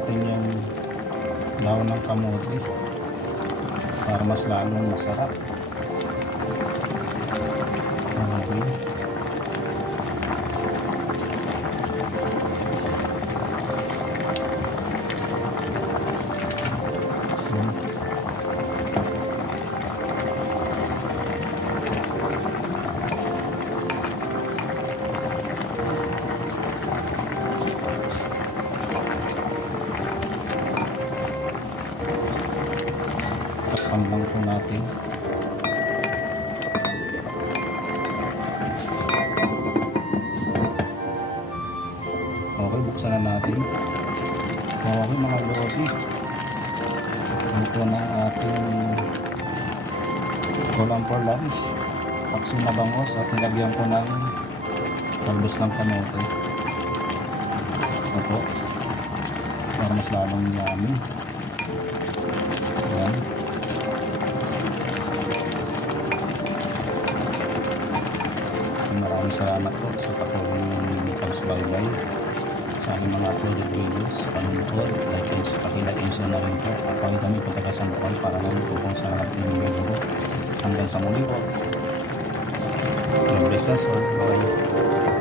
natin yung daon ng kamote para mas lalong masarap. Takpan lang po natin. Okay, buksan na natin. Okay mga lodi. Ito na ating kulang for lunch. Taksin na bangos at nilagyan ko ng talbos ng kamote. Ito. Para mas lalong yummy. Maraming salamat po sa patuloy ng pagsubaybay sa aming mga uploaded videos. Panonood, like and pakilike and share na rin po. Ako ay kami pagkakasamukan para namin po kung sa ating video. Hanggang sa muli po. God bless us all. Bye.